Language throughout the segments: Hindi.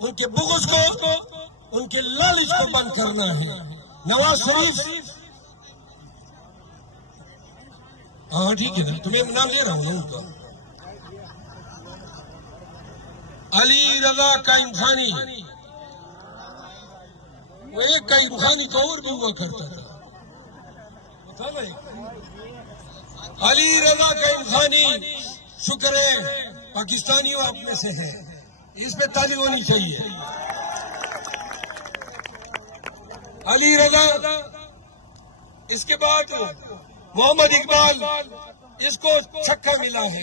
उनके बुग़्ज़ को, उनके लालच को बंद करना है। नवाज शरीफ, हाँ ठीक है ना, तुम्हें नाम ले रहा हूं ना उनका। अली रजा काइम खानी, वो एक काइम खानी तो और भी हुआ करता था। अली रजा काइम खानी, शुक्र है पाकिस्तानियों आप में से है, इस पे ताली होनी चाहिए। अली रजा, इसके बाद मोहम्मद इकबाल, इसको छक्का मिला है।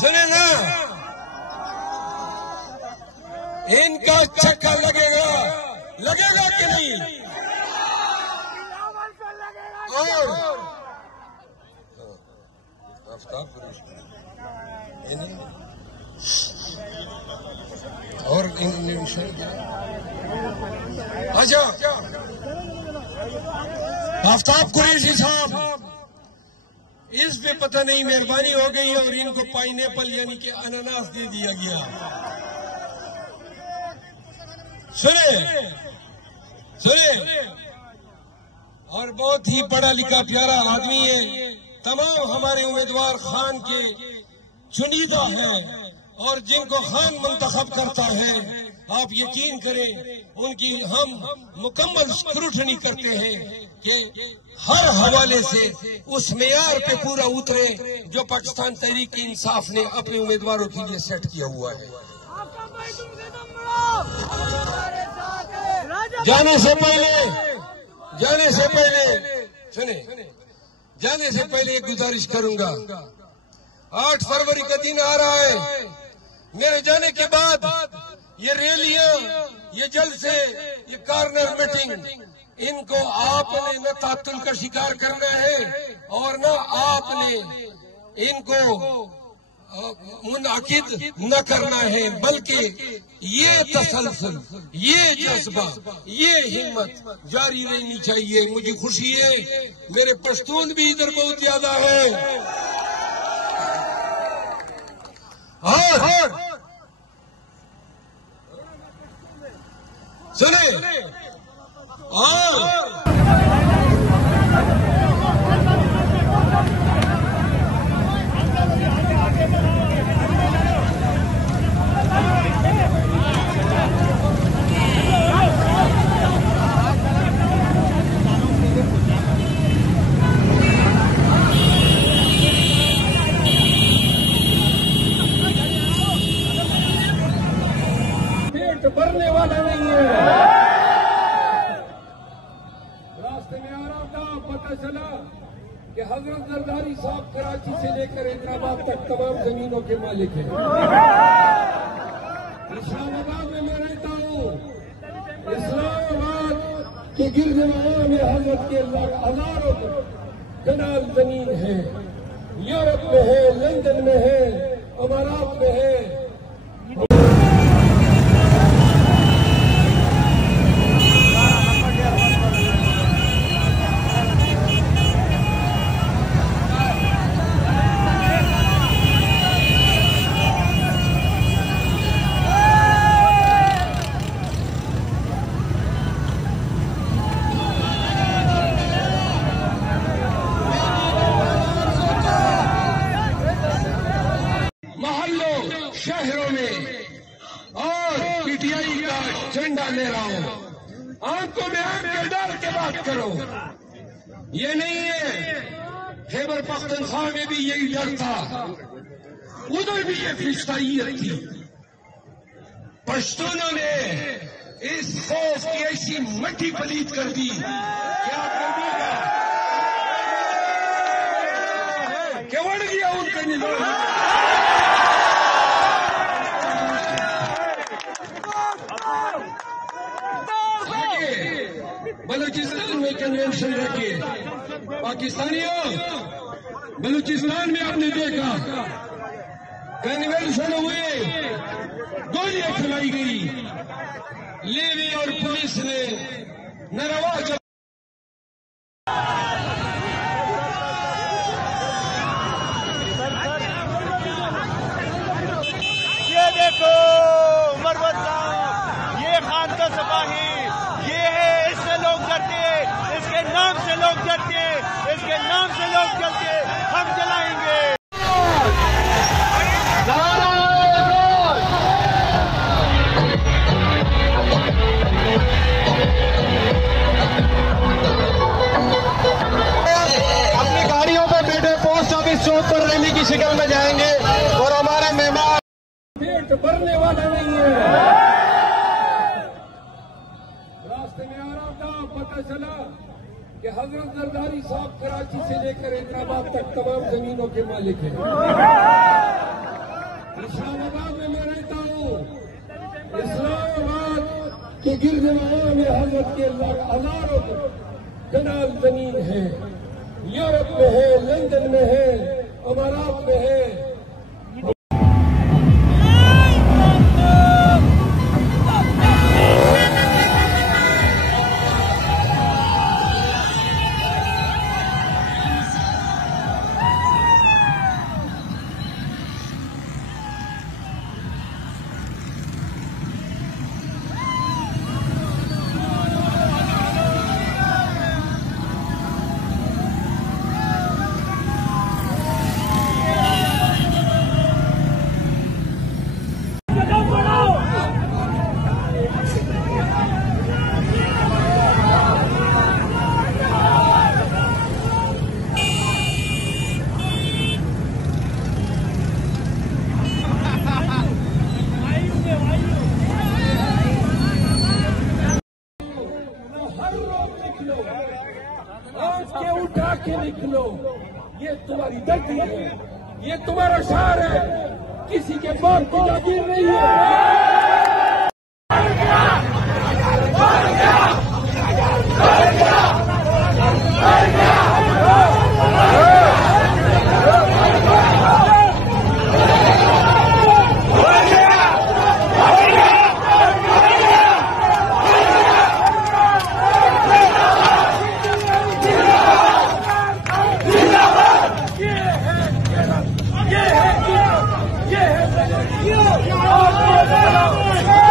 सुने ना, इनका छक्का लगेगा, लगेगा कि नहीं? और अच्छा, आफ्ताब कुरैशी साहब, इस पे पता नहीं मेहरबानी हो गई और इनको पाइनएप्पल यानी कि अनानास दे दिया गया। सुने सुने, और बहुत ही पढ़ा लिखा प्यारा आदमी है। तमाम हमारे उम्मीदवार खान के चुनिंदा हैं और जिनको खान मुंतखब करता है, आप यकीन करें उनकी हम मुकम्मल स्क्रूटनी करते हैं कि हर हवाले से उस मेयार पे पूरा उतरे जो पाकिस्तान तहरीक इंसाफ ने अपने उम्मीदवारों के लिए सेट किया हुआ है। जाने से पहले एक गुजारिश करूंगा। 8 फरवरी का दिन आ रहा है। मेरे जाने के बाद ये रैलियां, ये जलसे, ये कॉर्नर मीटिंग, इनको आपने न तातुल का शिकार करना है और न आपने इनको मुनाकिद न करना है, बल्कि ये तसलसल, ये जज्बा, ये हिम्मत जारी रहनी चाहिए। मुझे खुशी है मेरे पश्तून भी इधर बहुत ज्यादा है। और सुने, और भरने वाला नहीं है। रास्ते में आ रहा था, पता चला कि हजरत जरदारी साहब कराची से लेकर हैदराबाद तक तमाम जमीनों के मालिक हैं। इस्लामाबाद में मैं रहता हूँ। इस्लामाबाद के गिरने में हजरत के हजारों कनाल जमीन है। यूरोप में है, लंदन में है, अमारात में है। शहरों में और पीटीआई का झंडा ले रहा हूं। आंखों में आंख के डाल के बात करो। ये नहीं है, खैबर पख्तूनख्वा में भी यही डर था, उधर भी ये फिस्ताइयत थी। पश्तूनों ने इस खौफ की ऐसी मट्टी पलीत कर दी कि आपको देखा कि बढ़ गया उनका निजाम। बलूचिस्तान में कन्वेंशन रखे। पाकिस्तानियों, बलूचिस्तान में आपने देखा कन्वेंशन हुए, गोलियां चलाई गई। लेवी और पुलिस ने नरवा लोग जलते हम जलाएंगे। अपनी गाड़ियों पे बैठे पोस्ट ऑफिस चौक पर रैली की शक्ल में जाएंगे और हमारे मेहमान पेट भरने वाला नहीं है। रास्ते में आ रहा था, पता चला कि हजरत जरदारी साहब कराची से लेकर हैदराबाद तक तमाम जमीनों के मालिक हैं। इस्लामाबाद में मैं रहता हूँ। इस्लामाबाद के गिरदनवा में हजरत के हजारों कनाल जमीन है। यूरोप में है, लंदन में है, अमारात में है। आंख के उठा के निकलो, ये तुम्हारी धरती है, ये तुम्हारा शहर है, किसी के बाप की जागीर नहीं है। ये है